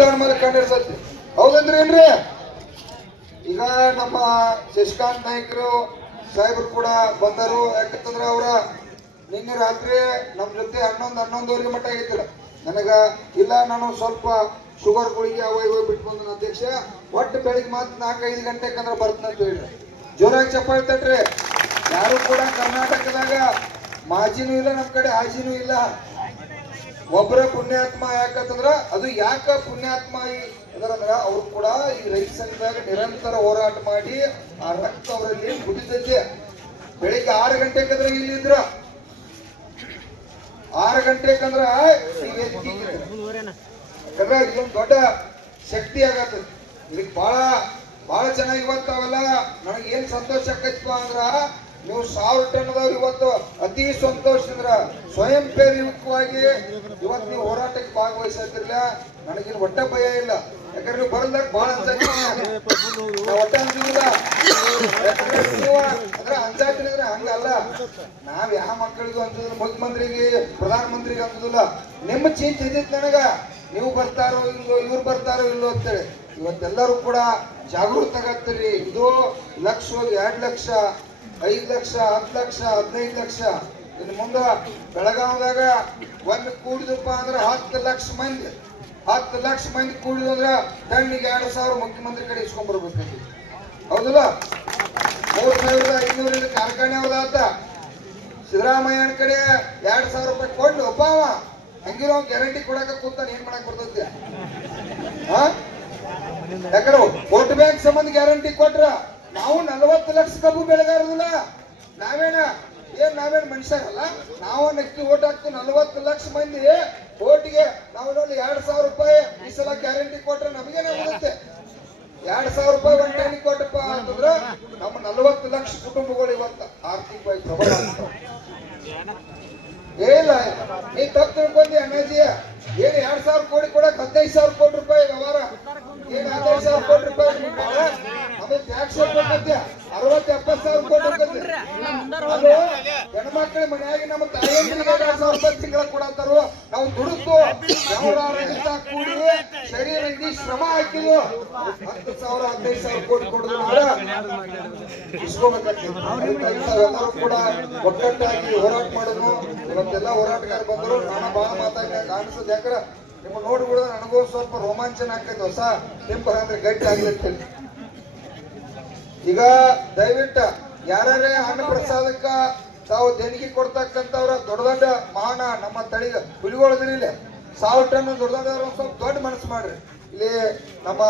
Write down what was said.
ದೊಡ್ಡ ಮೇಲೆ ಕಂಡಿರ್ತೈತಿ ಹೌದಂದ್ರೆ ಏನ್ರಿ? ಈಗ ನಮ್ಮ ಶಶಿಕಾಂತ್ ನಾಯಕರು, ಸಾಹೇಬರು ಕೂಡ ಬಂದರು. ಯಾಕಂತಂದ್ರೆ ಅವರ ನಿನ್ನೆ ರಾತ್ರಿ ನಮ್ಮ ಜೊತೆ ಹನ್ನೊಂದು, ಹನ್ನೊಂದುವರೆಗೆ ಮಟ್ಟ ಆಗಿತ್ತಿಲ್ಲ ನನಗ, ಇಲ್ಲ, ನಾನು ಸ್ವಲ್ಪ ಶುಗರ್ ಗುಳಿಗೆ ಅವ ಇವಾಗ ಬಿಟ್ಟು ಬಂದ ಅಧ್ಯಕ್ಷ. ಒಟ್ಟು ಬೆಳಿಗ್ಗೆ ಮಾತು ನಾಲ್ಕೈದು ಗಂಟೆಗೆ ಅಂದ್ರೆ ಬರ್ತಂತ ಹೇಳಿ ಜೋರಾಗಿ ಚಪ್ಪಾಳಿ ತಟ್ರಿ. ಯಾರು ಕೂಡ ಕರ್ನಾಟಕದಾಗ ಮಾಜಿನೂ ಇಲ್ಲ ನಮ್ಮ ಕಡೆ ಹಾಜಿನೂ ಇಲ್ಲ. ಒಬ್ಬರ ಪುಣ್ಯಾತ್ಮ ಯಾಕಂತಂದ್ರ ಅದು ಯಾಕ ಪುಣ್ಯಾತ್ಮ ಇದರಂದ್ರ ಅವ್ರು ಕೂಡ ಈ ರೈತ ಸಂಘದಾಗ ನಿರಂತರ ಹೋರಾಟ ಮಾಡಿ ಆ ರಕ್ತ ಅವರಲ್ಲಿ ಕುದಿತೈತೆ ಬೆಳಿಗ್ಗೆ ಆರು ಗಂಟೆಕಂದ್ರ ಇಲ್ಲಿದ್ರ ಆರು ಗಂಟೆಕಂದ್ರ ಯಾಕಂದ್ರ ಇದೊಂದು ದೊಡ್ಡ ಶಕ್ತಿ ಆಗತ್ತೆ. ಇದಕ್ಕೆ ಬಹಳ ಬಹಳ ಚೆನ್ನಾಗಿ ಇವತ್ತು ಅವೆಲ್ಲ ನನಗೆ ಏನ್ ಸಂತೋಷ ಆಕೈತಪ್ಪ ಅಂದ್ರ ನೀವು ಸಾವಿರ ಟನ್ ಇವತ್ತು ಅತಿ ಸಂತೋಷದಿಂದ ಸ್ವಯಂ ಪ್ರೇರಿತವಾಗಿ ಇವತ್ತು ನೀವು ಹೋರಾಟಕ್ಕೆ ಭಾಗವಹಿಸತ್ತಿರ್ಲ ನನಗಿನ್ ಒಟ್ಟ ಭಯ ಇಲ್ಲ. ಯಾಕಂದ್ರೆ ನೀವು ಬರಲ್ದಾಗ ಬಹಳ ಒಟ್ಟ ಅಂಜಿಲ್ಲ ಅಂದ್ರೆ ಅಂಜಾತಿದ್ರೆ ಹಂಗಲ್ಲ. ನಾವ್ ಯಾವ ಮಕ್ಕಳಿಗೂ ಅಂಜುದಿಲ್ಲ, ಮುಖ್ಯಮಂತ್ರಿಗೆ ಪ್ರಧಾನ ಮಂತ್ರಿಗೆ ಅಂಜುದಿಲ್ಲ. ನಿಮ್ಮ ಚಿಂತೆ ಇದ್ದಿತ್ತು ನನಗ. ನೀವು ಬರ್ತಾರೋ ಇಲ್ಲೋ ಇವ್ರು ಬರ್ತಾರೋ ಇಲ್ಲೋ ಅಂತೇಳಿ. ಇವತ್ತೆಲ್ಲರೂ ಕೂಡ ಜಾಗೃತ ಆಗತ್ತೀರಿ ಇದು ಲಕ್ಷ, ಎರಡು ಲಕ್ಷ ಐದ್ ಲಕ್ಷ, ಹತ್ತು ಲಕ್ಷ, ಹದಿನೈದು ಲಕ್ಷ. ಇನ್ನು ಮುಂದ ಬೆಳಗಾವದಾಗ ಒಂದು ಕೂಡಿದಪ್ಪ ಅಂದ್ರೆ ಹತ್ತು ಲಕ್ಷ ಮಂದಿ. ಹತ್ತು ಲಕ್ಷ ಮಂದಿ ಕೂಡಿದ್ರು ಅಂದ್ರೆ ಟನ್ನಿಗೆ ಎರಡು ಸಾವಿರ ಮುಖ್ಯಮಂತ್ರಿ ಕಡೆ ಇಸ್ಕೊಂಡ್ ಬರ್ಬೇಕಂತ ಹೌದಲ್ಲ? ಮೂರ್ ಸಾವಿರದ ಐನೂರಿಂದ ಕಾರ್ಖಾನೆ ಅವದಾತ ಸಿದ್ದರಾಮಯ್ಯನ ಕಡೆ ಎರಡ್ ಸಾವಿರ ರೂಪಾಯಿ ಕೊಡ್ಲಿ ಒಬ್ಬಾವ ಹಂಗಿರೋ ಗ್ಯಾರಂಟಿ ಕೊಡಕ ಕೂತಾನ, ಏನ್ ಮಾಡಕ್ ಬರ್ತೈತಿ? ಹಾ ಯಾಕಂದ್ರೆ ವೋಟ್ ಬ್ಯಾಂಕ್ ಸಂಬಂಧ ಗ್ಯಾರಂಟಿ ಕೊಟ್ರ. ನಾವು ನಲವತ್ತು ಲಕ್ಷ ಕಬ್ಬು ಬೆಳೆಗಾರದಿಲ್ಲ ನಾವೇನ? ಏನ್ ನಾವೇನ್ ಮನುಷ್ಯರಲ್ಲ? ನಾವು ನಕ್ಕಿ ಓಟ್ ಹಾಕ್ತೀವಿ ನಲವತ್ತು ಲಕ್ಷ ಮಂದಿ. ಓಟಿಗೆ ನಾವು ನೋಡಿ ಎರಡ್ ಸಾವಿರ ರೂಪಾಯಿ ಈ ಸಲ ಗ್ಯಾರಂಟಿ ಕೊಟ್ರೆ ನಮಗೇನೆ ಬರುತ್ತೆ? ಎರಡ್ ಸಾವಿರ ರೂಪಾಯಿ ಒಂದ್ ಟೈಮ್ ಕೊಟ್ಟಪ್ಪ ಅಂತಂದ್ರ ನಮ್ಮ ನಲವತ್ತು ಲಕ್ಷ ಕುಟುಂಬಗಳು ಇವತ್ತ ಆರ್ಥಿಕವಾಗಿ ಪ್ರಬಲ ಏನಿಲ್ಲ ನೀ ತಪ್ಪು ತಿಳ್ಕೊಂಡಿ ಅಣ್ಣಾಜಿ ಏನ್ ಎರಡ್ ಸಾವಿರ ಕೋಟಿ ಕೊಡಕ್ ಹದಿನೈದು ಸಾವಿರ ಕೋಟಿ ರೂಪಾಯಿ ವ್ಯವಹಾರ ಏನ್ ಹದಿನೈದು ಸಾವಿರ ಕೋಟಿ ರೂಪಾಯಿ ನಿಮ್ಗ್ ಬಾಳ? ಆಮೇಲೆ ಕೊಟ್ಟಿದ್ದೆ ಅರವತ್ ಅರವತ್ತು ಎಪ್ಪತ್ತು ಸಾವಿರ ಕೋಟಿ ಹೋಗ್ತೈತೆ. ಅದು ಹೆಣ್ಮಕ್ಳ ಮನೆಯಾಗಿ ನಮ್ಮ ತಾಯಿಯಂದ್ರಿಗೆ ಸಾವಿರ ರೂಪಾಯಿ ತಿಂಗಳ ಕೊಡತ್ತಾರು ನಾವು ದುಡುಕು ಕೂಡಿ, ಶರೀರ ಇಡೀ ಶ್ರಮ ಹಾಕಿದ್ರು. ಹತ್ತು ಸಾವಿರ, ಹದಿನೈದು ಸಾವಿರ ಕೋಟಿ ಕೊಡುದು ಅದಕ್ಕಾಗಿ ಕೂಡ ಒಗ್ಗಟ್ಟಾಗಿ ಹೋರಾಟ ಮಾಡೋದು ಇವತ್ತೆಲ್ಲ ಹೋರಾಟಗಾರ ಬಂದರು. ನಾನು ಬಹಳ ಮಾತಾಡಿ ಕಾಣಿಸೋದು ಯಾಕಂದ್ರೆ ನಿಮ್ಮ ನೋಡಿ ಕೂಡ ನನಗೂ ಸ್ವಲ್ಪ ರೋಮಾಂಚನ ಆಗ್ತೈತೆ ಹೊಸ. ಟೆಂಪರ್ ಅಂದ್ರೆ ಗಟ್ಟಿ ಆಗಲಿ ಅಂತ ಹೇಳಿ. ಈಗ ದಯವಿಟ್ಟು ಯಾರೇ ಅನ್ನ ಪ್ರಸಾದಕ್ಕ ತಾವು ದೇಣಿಗೆ ಕೊಡ್ತಕ್ಕಂಥವ್ರ ದೊಡ್ಡ ದೊಡ್ಡ ಮಾನ ನಮ್ಮ ತಳಿಗ ಹುಲಿಗೊಳದ್ರಿ ಸಾವಿರ ಟನ್ ದೊಡ್ಡ ದೊಡ್ಡ ಸ್ವಲ್ಪ ದೊಡ್ಡ ಮನಸ್ಸು ಮಾಡ್ರಿ. ಇಲ್ಲಿ ನಮ್ಮ